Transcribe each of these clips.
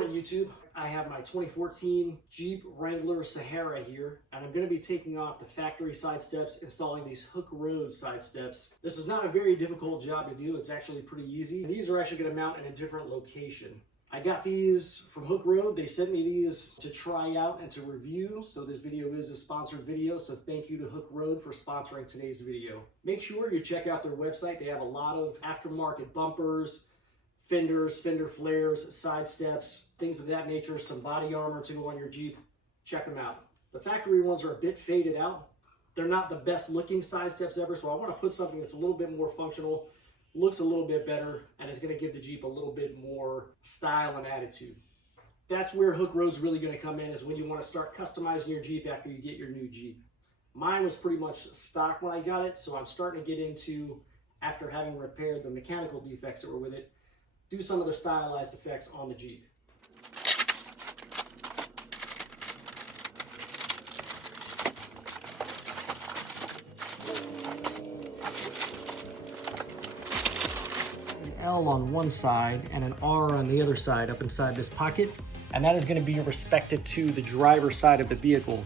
morning, YouTube. I have my 2014 Jeep Wrangler Sahara here, and I'm going to be taking off the factory side steps, installing these Hooke Road side steps. This is not a very difficult job to do. It's actually pretty easy. These are actually going to mount in a different location. I got these from Hooke Road. They sent me these to try out and to review, so this video is a sponsored video, so thank you to Hooke Road for sponsoring today's video. Make sure you check out their website. They have a lot of aftermarket bumpers, fenders, fender flares, side steps, things of that nature, some body armor to go on your Jeep. Check them out. The factory ones are a bit faded out. They're not the best looking side steps ever, so I want to put something that's a little bit more functional, looks a little bit better, and is going to give the Jeep a little bit more style and attitude. That's where Hooke Road's really going to come in, is when you want to start customizing your Jeep after you get your new Jeep. Mine was pretty much stock when I got it, so I'm starting to get into, after having repaired the mechanical defects that were with it, do some of the stylized effects on the Jeep. An L on one side and an R on the other side up inside this pocket, and that is going to be respected to the driver's side of the vehicle.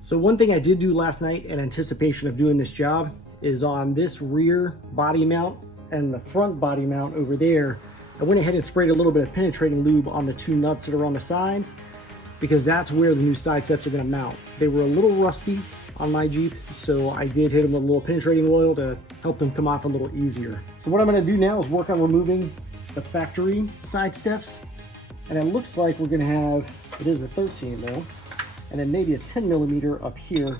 So one thing I did do last night in anticipation of doing this job is on this rear body mount and the front body mount over there, I went ahead and sprayed a little bit of penetrating lube on the two nuts that are on the sides, because that's where the new side steps are going to mount. They were a little rusty on my Jeep, so I did hit them with a little penetrating oil to help them come off a little easier. So what I'm going to do now is work on removing the factory side steps, and it looks like we're going to have, it is a 13 though, and then maybe a 10 millimeter up here,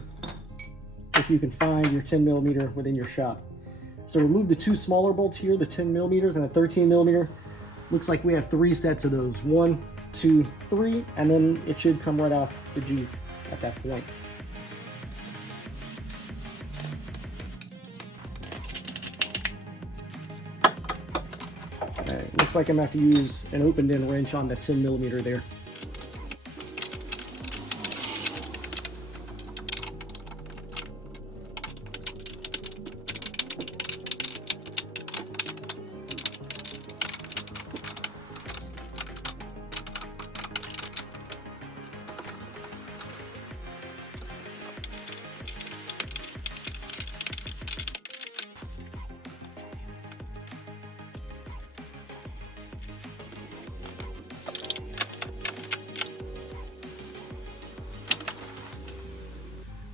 if you can find your 10 millimeter within your shop. So remove the two smaller bolts here, the 10 millimeters and a 13 millimeter. Looks like we have 3 sets of those. 1, 2, 3, and then it should come right off the Jeep at that point. All right, looks like I'm gonna have to use an opened in wrench on the 10 millimeter there.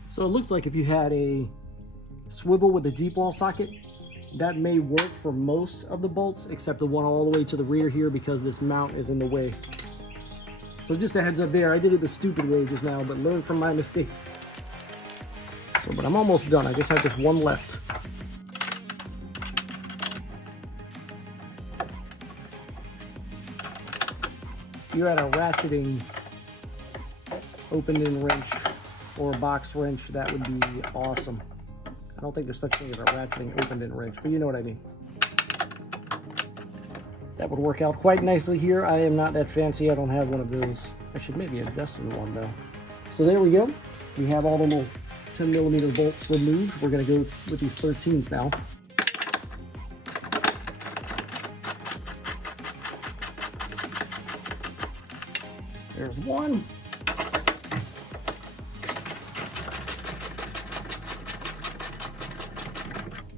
So it looks like if you had a swivel with a deep wall socket, that may work for most of the bolts, except the one all the way to the rear here, because this mount is in the way. So just a heads up there, I did it the stupid way just now, but learn from my mistake. So, but I'm almost done. I just have this one left. If you're at a ratcheting opened in wrench or a box wrench, that would be awesome. I don't think there's such thing as a ratcheting opened in wrench, but you know what I mean. That would work out quite nicely here. I am not that fancy. I don't have one of those. I should maybe invest in one though. So there we go. We have all the little 10 millimeter bolts removed. We're gonna go with these 13s now. There's one.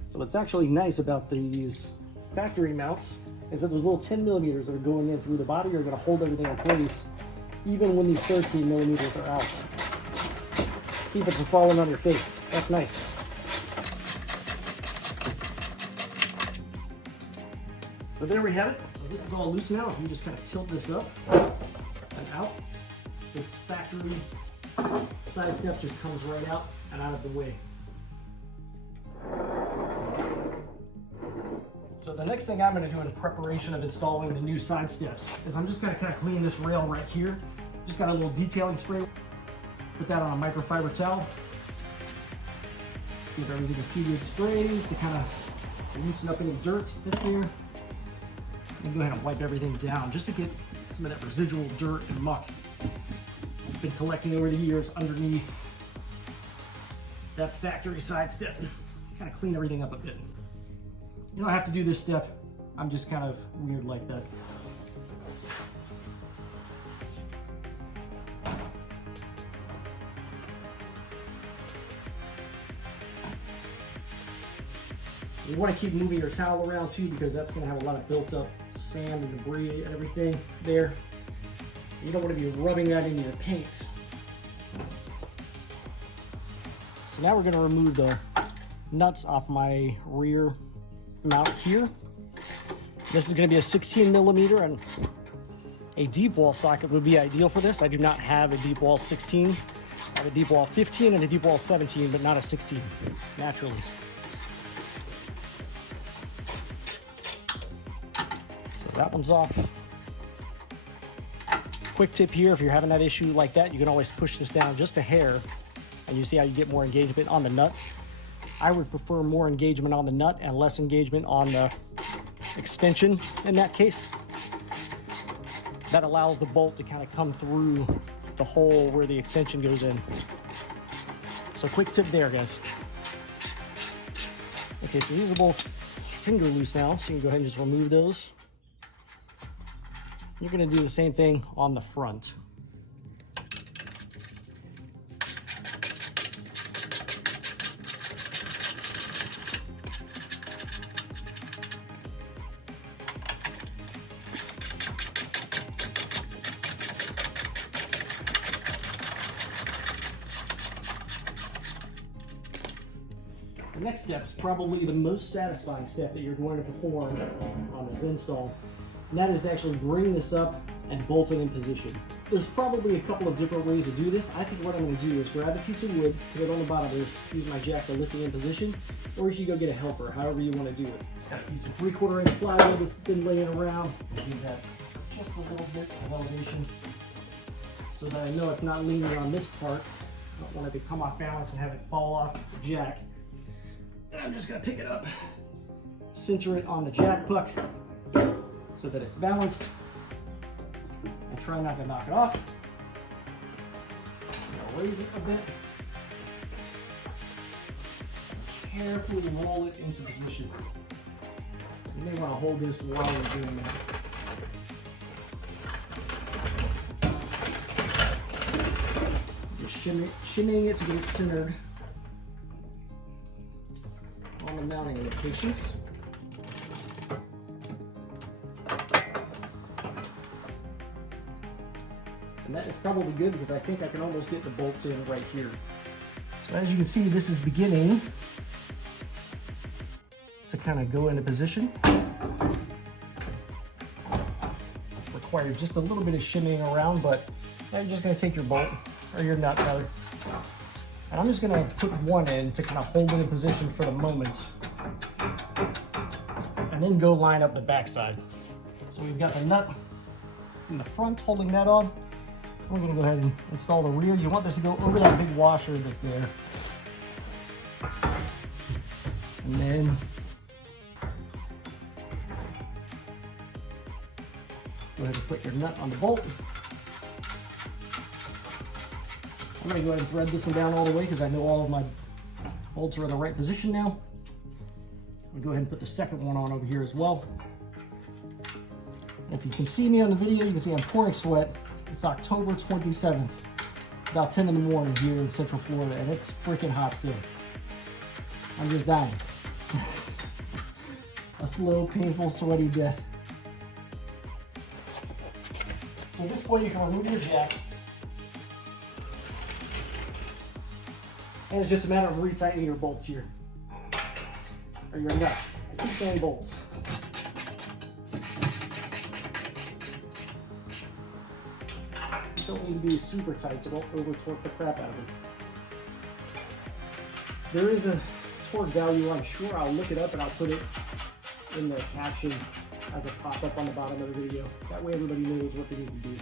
So what's actually nice about these factory mounts is that those little 10 millimeters that are going in through the body are going to hold everything in place, even when these 13 millimeters are out. Keep it from falling on your face. That's nice. So there we have it. So this is all loose now. If you just kind of tilt this up and out, this factory side step just comes right out and out of the way. So the next thing I'm going to do in preparation of installing the new side steps is I'm just going to kind of clean this rail right here. Just got a little detailing spray. Put that on a microfiber towel. Give everything a few good sprays to kind of loosen up any dirt that's there. And go ahead and wipe everything down just to get some of that residual dirt and muck that's been collecting over the years underneath that factory side step. Kind of clean everything up a bit. You don't have to do this step I'm just kind of weird like that. You want to keep moving your towel around too, because that's going to have a lot of built up sand and debris and everything there. You don't want to be rubbing that into your paint. So now we're going to remove the nuts off my rear mount here. This is going to be a 16 millimeter, and a deep wall socket would be ideal for this. I do not have a deep wall 16. I have a deep wall 15 and a deep wall 17, but not a 16, naturally. So that one's off. Quick tip here, if you're having that issue like that, you can always push this down just a hair, and you see how you get more engagement on the nut. I would prefer more engagement on the nut and less engagement on the extension in that case. That allows the bolt to kind of come through the hole where the extension goes in. So quick tip there, guys. Okay, so these are both finger loose now, so you can go ahead and just remove those. You're going to do the same thing on the front. The next step is probably the most satisfying step that you're going to perform on this install, and that is to actually bring this up and bolt it in position. There's probably a couple of different ways to do this. I think what I'm going to do is grab a piece of wood, put it on the bottom of this, use my jack to lift it in position, or if you go get a helper, however you want to do it. Just got a piece of 3/4 inch plywood that's been laying around. Give that just a little bit of elevation so that I know it's not leaning on this part. I don't want it to come off balance and have it fall off the jack. And I'm just going to pick it up, center it on the jack puck so that it's balanced, and try not to knock it off. I'm going to raise it a bit. Carefully roll it into position. You may want to hold this while you're doing that. Just shimmying it to get it centered on the mounting locations. And that is probably good because I think I can almost get the bolts in right here. So as you can see, this is beginning to kind of go into position. Requires just a little bit of shimmying around, but now you're just going to take your bolt, or your nut rather, and I'm just going to put one in to kind of hold it in position for the moment, and then go line up the backside. So we've got the nut in the front holding that on. We're going to go ahead and install the rear. You want this to go over that big washer that's there. And then go ahead and put your nut on the bolt. I'm going to go ahead and thread this one down all the way because I know all of my bolts are in the right position now. I'll go ahead and put the second one on over here as well. And if you can see me on the video, you can see I'm pouring sweat. It's October 27th. It's about 10 in the morning here in Central Florida, and it's freaking hot still. I'm just dying. A slow, painful, sweaty death. So at this point, you can remove your jack. And it's just a matter of retightening your bolts here. Or your nuts. I keep saying bolts. Don't need to be super tight, so don't over torque the crap out of it. There is a torque value, I'm sure. I'll look it up and I'll put it in the caption as a pop-up on the bottom of the video. That way everybody knows what they need to do.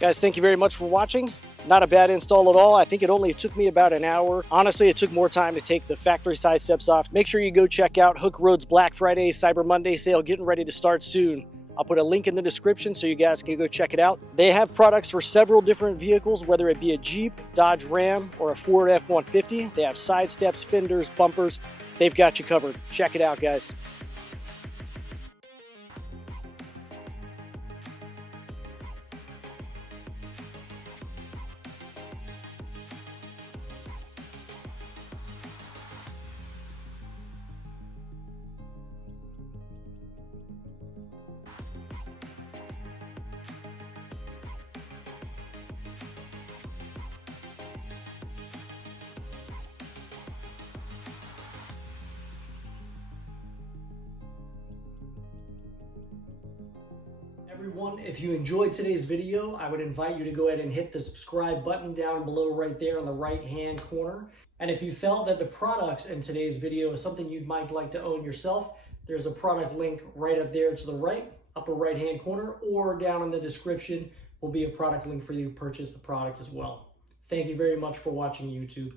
Guys, thank you very much for watching. Not a bad install at all. I think it only took me about an hour. Honestly, it took more time to take the factory side steps off. Make sure you go check out Hooke Road's Black Friday, Cyber Monday sale getting ready to start soon. I'll put a link in the description so you guys can go check it out. They have products for several different vehicles, whether it be a Jeep, Dodge Ram, or a Ford F-150. They have side steps, fenders, bumpers. They've got you covered. Check it out, guys. Everyone, if you enjoyed today's video, I would invite you to go ahead and hit the subscribe button down below right there on the right hand corner. And if you felt that the products in today's video is something you might like to own yourself, there's a product link right up there to the right, upper right hand corner, or down in the description will be a product link for you to purchase the product as well. Thank you very much for watching YouTube.